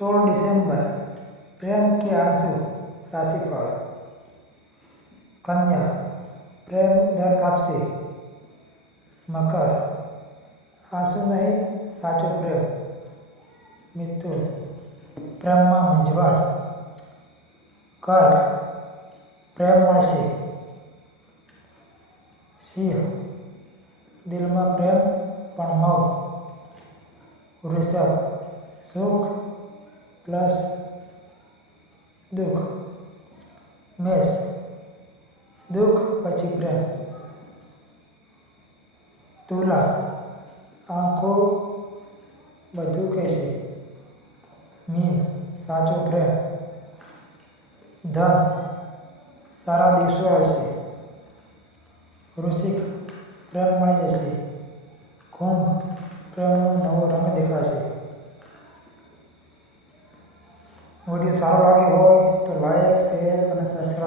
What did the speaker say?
16 December प्रेम के आंसू राशिफल। कन्या प्रेम दर्द आपसे। मकर आंसू नहीं साचो प्रेम। मिथुन प्रेम में मूंझवण। कर्क प्रेम मळशे। सिंह दिल में प्रेम पण मौन। वृषभ सुख प्लस दुख। मेष दुख पछी प्रेम। तुला आंखों बधु कहेशे। मीन साचो प्रेम। धन सारा दिवसों आवशे। वृश्चिक प्रेम मळी जशे। कुंभ प्रेमनो नवो रंग देखाशे। वीडियो सारो लागे होय तो लाइक शेर और सब्सक्राइब